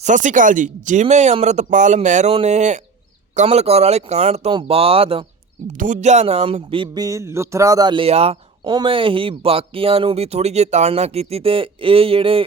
ਸਤਿ ਸ਼੍ਰੀ ਅਕਾਲ ਜੀ। ਜਿਵੇਂ ਅੰਮ੍ਰਿਤਪਾਲ ਮਹਿਰੋ ਨੇ ਕਮਲ ਕੌਰ ਵਾਲੇ ਕਾਂਡ ਤੋਂ ਬਾਅਦ ਦੂਜਾ ਨਾਮ ਬੀਬੀ ਲੁਥਰਾ ਦਾ ਲਿਆ, ਉਵੇਂ ਹੀ ਬਾਕੀਆਂ ਨੂੰ ਵੀ ਥੋੜੀ ਜਿਹੀ ਤਾੜਨਾ ਕੀਤੀ ਤੇ ਇਹ ਜਿਹੜੇ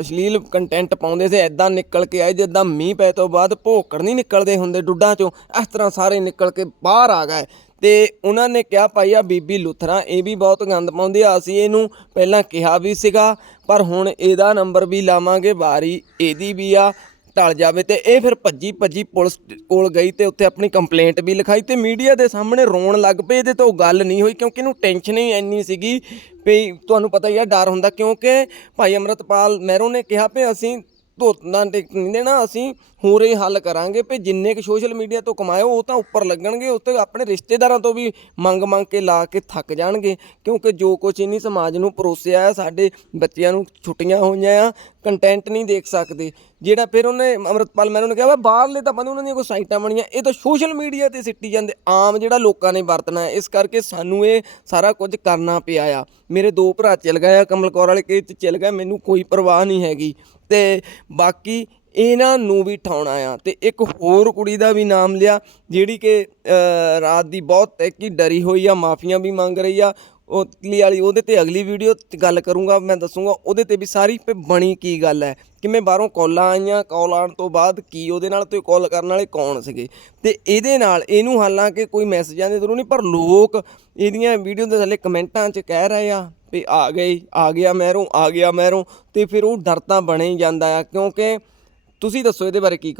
ਅਸ਼ਲੀਲ ਕੰਟੈਂਟ ਪਾਉਂਦੇ ਸੀ ਐਦਾਂ ਨਿਕਲ ਕੇ ਆਏ ਜਿੱਦਾਂ ਮੀਂਹ ਪੈ ਤੋਂ ਬਾਅਦ ਭੋਕੜ ਨਹੀਂ ਨਿਕਲਦੇ ਹੁੰਦੇ ਡੁੱਡਾਂ ਚੋਂ, ਇਸ ਤਰ੍ਹਾਂ ਸਾਰੇ ਨਿਕਲ ਕੇ ਬਾਹਰ ਆ ਗਏ। ਤੇ ਉਹਨਾਂ ਨੇ ਕਿਹਾ, ਭਾਈ ਆ ਬੀਬੀ ਲੁਥਰਾ, ਇਹ ਵੀ ਬਹੁਤ ਗੰਦ ਪਾਉਂਦੀ ਆ। ਅਸੀਂ ਇਹਨੂੰ ਪਹਿਲਾਂ ਕਿਹਾ ਵੀ ਸੀਗਾ, ਪਰ ਹੁਣ ਇਹਦਾ ਨੰਬਰ ਵੀ ਲਾਵਾਂਗੇ, ਵਾਰੀ ਇਹਦੀ ਵੀ ਆ, ਟਲ ਜਾਵੇ ਤੇ ਇਹ ਫਿਰ ਭੱਜੀ ਭੱਜੀ ਪੁਲਿਸ ਕੋਲ ਗਈ ਤੇ ਉੱਥੇ ਆਪਣੀ ਕੰਪਲੇਂਟ ਵੀ ਲਿਖਾਈ ਤੇ ਮੀਡੀਆ ਦੇ ਸਾਹਮਣੇ ਰੋਣ ਲੱਗ ਪਏ। ਇਹਦੇ ਤੋਂ ਗੱਲ ਨਹੀਂ ਹੋਈ ਕਿਉਂਕਿ ਇਹਨੂੰ ਟੈਨਸ਼ਨ ਹੀ ਇੰਨੀ ਸੀਗੀ ਵੀ ਤੁਹਾਨੂੰ ਪਤਾ ਹੀ ਆ, ਡਰ ਹੁੰਦਾ ਕਿਉਂਕਿ ਭਾਈ ਅਮਰਤਪਾਲ ਮਹਿਰੋ ਨੇ ਕਿਹਾ ਵੀ ਅਸੀਂ ਧੋਤਾਂ ਟਿਕ ਨਹੀਂ ਦੇਣਾ ਅਸੀਂ ਹੋਰ ਹੀ ਹੱਲ ਕਰਾਂਗੇ ਵੀ ਜਿੰਨੇ ਕੁ ਸੋਸ਼ਲ ਮੀਡੀਆ ਤੋਂ ਕਮਾਇਓ, ਉਹ ਤਾਂ ਉੱਪਰ ਲੱਗਣਗੇ ਉੱਤੇ ਆਪਣੇ ਰਿਸ਼ਤੇਦਾਰਾਂ ਤੋਂ ਵੀ ਮੰਗ ਮੰਗ ਕੇ ਲਾ ਕੇ ਥੱਕ ਜਾਣਗੇ। ਕਿਉਂਕਿ ਜੋ ਕੁਛ ਇਨੀ ਸਮਾਜ ਨੂੰ ਪਰੋਸਿਆ ਹੈ, ਸਾਡੇ ਬੱਚਿਆਂ ਨੂੰ ਛੁੱਟੀਆਂ ਹੋਈਆਂ ਆ ਕੰਟੈਂਟ ਨਹੀਂ ਦੇਖ ਸਕਦੇ। ਜਿਹੜਾ ਫਿਰ ਉਹਨੇ ਅਮਰਤਪਾਲ ਮੈਨੂੰ ਨੇ ਕਿਹਾ ਵਾ, ਬਾਹਰਲੇ ਤਾਂ ਬੰਦੇ ਉਹਨਾਂ ਦੀਆਂ ਕੋਈ ਸਾਈਟਾਂ ਬਣੀਆਂ, ਇਹ ਤਾਂ ਸੋਸ਼ਲ ਮੀਡੀਆ ਤੇ ਸਿੱਟੀ ਜਾਂਦੇ, ਆਮ ਜਿਹੜਾ ਲੋਕਾਂ ਨੇ ਵਰਤਣਾ ਇਸ ਕਰਕੇ ਸਾਨੂੰ ਇਹ ਸਾਰਾ ਕੁਝ ਕਰਨਾ ਪਿਆ ਆ। ਮੇਰੇ ਦੋ ਭਰਾ ਚਲ ਗਏ ਆ, ਕਮਲ ਕੌਰ ਵਾਲੇ ਚ ਚਲ ਗਏ, ਮੈਨੂੰ ਕੋਈ ਪਰਵਾਹ ਨਹੀਂ ਹੈਗੀ। ਤੇ ਬਾਕੀ ਇਹਨਾਂ ਨੂੰ ਵੀ ਠਾਉਣਾ ਆ। ਤੇ ਇੱਕ ਹੋਰ ਕੁੜੀ ਦਾ ਵੀ ਨਾਮ ਲਿਆ, ਜਿਹੜੀ ਕਿ ਰਾਤ ਦੀ ਬਹੁਤ ਤੈਕੀ ਡਰੀ ਹੋਈ ਆ, ਮਾਫੀਆਂ ਵੀ ਮੰਗ ਰਹੀ ਆ। ਉਹ ਤਲੀ ਵਾਲੀ, ਉਹਦੇ ਤੇ ਅਗਲੀ ਵੀਡੀਓ 'ਚ ਗੱਲ ਕਰੂੰਗਾ, ਮੈਂ ਦੱਸੂੰਗਾ, ਉਹਦੇ ਤੇ ਵੀ ਸਾਰੀ ਵੀ ਬਣੀ ਕੀ ਗੱਲ ਹੈ, ਕਿਵੇਂ ਬਾਹਰੋਂ ਕਾਲਾਂ ਆਈਆਂ, ਕਾਲ ਆਉਣ ਤੋਂ ਬਾਅਦ ਕੀ, ਉਹਦੇ ਨਾਲ ਤੇ ਕਾਲ ਕਰਨ ਵਾਲੇ ਕੌਣ ਸੀਗੇ? ਤੇ ਇਹਦੇ ਨਾਲ ਇਹਨੂੰ ਹਾਲਾਂਕਿ ਕੋਈ ਮੈਸੇਜਾਂ ਦੇ ਜ਼ਰੂਰ ਨਹੀਂ, ਪਰ ਲੋਕ ਇਹਦੀਆਂ ਵੀਡੀਓ ਦੇ ਥੱਲੇ ਕਮੈਂਟਾਂ 'ਚ ਕਹਿ ਰਹੇ ਆ ਵੀ ਆ ਗਏ, ਆ ਗਿਆ ਮਹਿਰੋਂ, ਆ ਗਿਆ ਮਹਿਰੋਂ, ਤੇ ਫਿਰ ਉਹ ਡਰ ਤਾਂ ਬਣੇ ਹੀ ਜਾਂਦਾ ਆ, ਕਿਉਂਕਿ ਤੁਸੀਂ ਦੱਸੋ ਇਹਦੇ ਬਾਰੇ ਕੀ